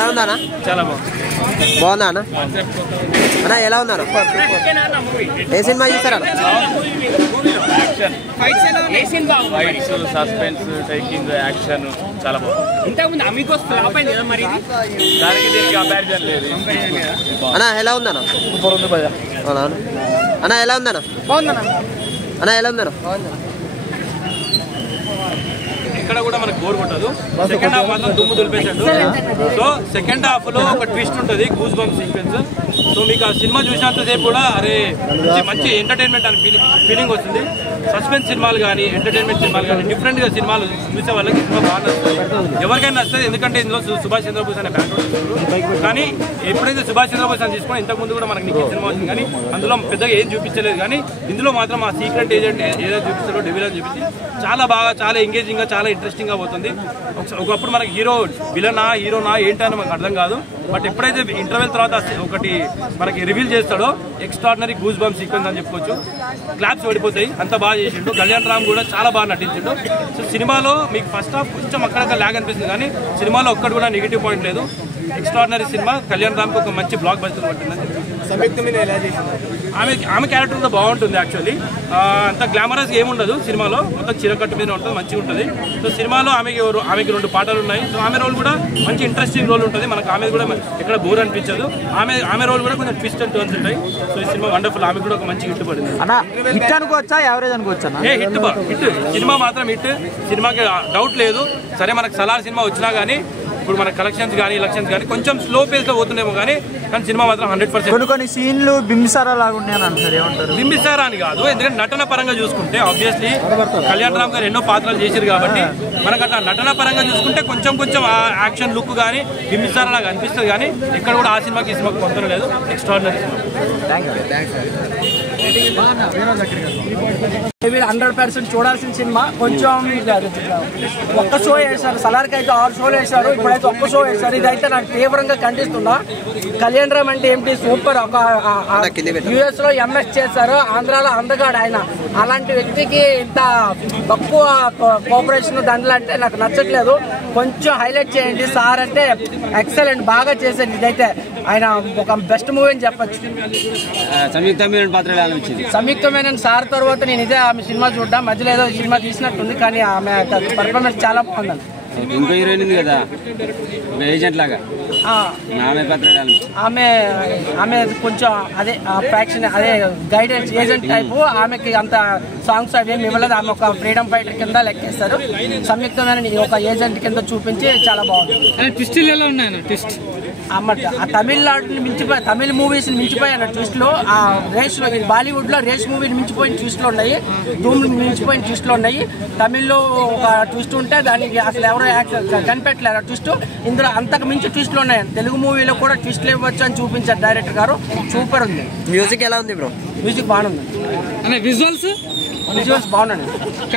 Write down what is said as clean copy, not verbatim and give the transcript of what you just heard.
ఎలా ఉందన్నా? చాలా బాగుంది. బాగుందా అన్న? అన్న ఎలా ఉందన్న? ఏ సినిమా చూస్తారా? ఫైట్స్, సస్పెన్స్, టేకింగ్, యాక్షన్ చాలా బాగుంది. ఇంతకుముందు అమిగోస్ ఫ్లాప్ అయింది కదా, మరి దానికి దీనికి కంపారిజన్ లేదు. అన్న ఎలా ఉందన్న? సూపర్ ఉంది భయ్యా. అవునా అన్న? ఎలా ఉందన్న? బాగుందన్న. అన్న ఎలా ఉందన్న? ఇక్కడ కూడా మనకు బోర్ కొట్టదు. సెకండ్ హాఫ్ మాత్రం దుమ్ము దులిపేసాడు. సో సెకండ్ హాఫ్ లో ఒక ట్విస్ట్ ఉంటుంది, గూస్ బంప్ సీక్వెన్స్. సో మీకు ఆ సినిమా చూసినంతసేపు కూడా అరే మంచి ఎంటర్టైన్మెంట్ అని ఫీలింగ్ వస్తుంది. సస్పెన్స్ సినిమాలు కానీ, ఎంటర్టైన్మెంట్ సినిమాలు కానీ, డిఫరెంట్ గా సినిమాలు చూసే వాళ్ళకి సినిమా బాగా నచ్చుతుంది. ఎవరికైనా నచ్చుతుంది, ఎందుకంటే ఇందులో సుభాష్ చంద్రబోస్ అనే బ్యాక్గ్రౌండ్. కానీ ఎప్పుడైతే సుభాష్ చంద్రబోస్ అని తీసుకుని ఇంతకు ముందు కూడా మనకి నిఖిల్ సినిమా వచ్చింది, కానీ అందులో పెద్దగా ఏం చూపించలేదు. కానీ ఇందులో మాత్రం ఆ సీక్రెట్ ఏజెంట్ ఏదైతే చూపిస్తారో డెవిల్ అని చూపించి చాలా బాగా, చాలా ఎంగేజింగ్ గా, చాలా ఇంట్రెస్టింగ్ గా పోతుంది. ఒకప్పుడు మనకి హీరో విలనా హీరోనా ఏంటని మనకు అర్థం కాదు. బట్ ఎప్పుడైతే ఇంటర్వెల్ తర్వాత ఒకటి మనకి రివీల్ చేస్తాడో ఎక్స్ట్రాడినరీ గూస్ బంప్ సీక్వెన్స్ అని చెప్పుకోవచ్చు. క్లాప్స్ పడిపోతాయి, అంత బాగా చేసిండు. కళ్యాణ్ రామ్ కూడా చాలా బాగా నటించిండు. సో సినిమాలో మీకు ఫస్ట్ హాఫ్ కొంచెం అక్కడక్కడ ల్యాగ్ అనిపిస్తుంది, కానీ సినిమాలో ఒక్కటి కూడా నెగిటివ్ పాయింట్ లేదు. Extraordinary cinema. కళ్యాణ్ రామ్కి ఒక మంచి బ్లాక్ బస్టర్ పట్టిందని ఆమె క్యారెక్టర్ కూడా బాగుంటుంది. యాక్చువల్లీ అంత గ్లామరస్ ఏముండదు సినిమాలో, మొత్తం చీరకట్టు మీద ఉంటుంది, మంచిగా ఉంటుంది. సో సినిమాలో ఆమెకి 2 పాటలు ఉన్నాయి. సో ఆమె రోల్ కూడా మంచి ఇంట్రెస్టింగ్ రోల్ ఉంటుంది. మనకు ఆమె కూడా ఎక్కడ బోర్ అనిపించదు. ఆమె రోల్ కూడా కొంచెం ట్విస్ట్ అండ్ టర్న్స్ ఉంటాయి. సో ఈ సినిమా వండర్ఫుల్. ఆమె కూడా ఒక మంచి హిట్ పడింది. హిట్ అనుకోవచ్చా, యావరేజ్ అనుకోవచ్చా? హిట్ సినిమా మాత్రం హిట్. సినిమాకి డౌట్ లేదు. సరే మనకు సలార్ సినిమా వచ్చినా కానీ ఇప్పుడు మన కలెక్షన్స్ కానీ ఎలక్షన్స్ కానీ కొంచెం స్లో పేస్ లో పోతుండేమో, కానీ సినిమా మాత్రం 100%. కొన్ని సీన్లు బింబిసారా లాగా ఉన్నాయని అంటారు, ఏమంటారు? బింబిసారా అని కాదు, ఎందుకంటే నటన పరంగా చూసుకుంటే ఆబ్వియస్లీ కళ్యాణ్ రామ్ గారు ఎన్నో పాత్రలు చేశారు కాబట్టి మనకు అట్లా నటన పరంగా చూసుకుంటే కొంచెం ఆ యాక్షన్ లుక్ కానీ బింబిసారా లాగా అనిపిస్తుంది. కానీ ఎక్కడ కూడా ఆ సినిమాకి ఈ సినిమాకి పొందడం లేదు. Extraordinary cinema. 100% చూడాల్సిన సినిమా. కొంచెం ఒక్క షో వేశారు, సలార్కి అయితే 6 షోలు వేశారు, ఇప్పుడైతే ఒక్క షో వేశారు. ఇదైతే నాకు తీవ్రంగా ఖండిస్తున్నా. కళ్యాణ్ రామ్ అంటే ఏంటి, సూపర్. ఒక యుఎస్ లో ఎంఎస్ చేశారు, ఆంధ్రాలో అందగాడు ఆయన. అలాంటి వ్యక్తికి ఇంత తక్కువ కోఆపరేషన్ దండలు అంటే నాకు నచ్చట్లేదు. కొంచెం హైలైట్ చేయండి సార్. అంటే ఎక్సలెంట్, బాగా చేశారు. ఇదైతే ఆయన ఒక బెస్ట్ మూవీ అని చెప్పచ్చు. సంయుక్తమైన సార్ తర్వాత నేను ఇదే ఆమె సినిమా చూడ్డా, మధ్యలో ఏదో సినిమా తీసినట్టుంది, కానీ ఆమె పర్ఫార్మెన్స్ చాలా బాగుందండి. ఇంకో హీరోయిన్ ఉంది కదా ఏజెంట్ లాగా, ఆమె కొంచెం అదే ఫ్యాక్షన్, అదే గైడెన్స్ ఏజెంట్ టైపు. ఆమెకి అంత సాంగ్స్ అవి ఏమి ఇవ్వలేదు. ఆమె ఒక ఫ్రీడమ్ ఫైటర్ కింద లెక్కేస్తారు. సంయుక్తమైన ఒక ఏజెంట్ కింద చూపించి చాలా బాగుంది. ట్విస్టులు ఎలా ఉన్నాయి? ట్విస్ట్ తమిళనాడుని మించిపోయి, తమిళ మూవీస్ మించిపోయాను ట్విస్ట్ లో. ఆ రేస్ లో, బాలీవుడ్ లో రేస్ మూవీని మించిపోయిన ట్విస్ట్లు ఉన్నాయి, ధూమ్ మించిపోయిన ట్విస్ట్లు ఉన్నాయి. తమిళ్లో ఒక ట్విస్ట్ ఉంటే దానికి అసలు ఎవరో కనిపెట్టలేరు ఆ ట్విస్ట్. ఇందులో అంతకు మించి ట్విస్ట్లు ఉన్నాయి. తెలుగు మూవీలో కూడా ట్విస్ట్లు ఇవ్వచ్చు అని చూపించారు డైరెక్టర్ గారు. సూపర్ ఉంది. మ్యూజిక్ ఎలా ఉంది బ్రో? మ్యూజిక్ బాగుంది. విజువల్స్ బాగున్నాయి.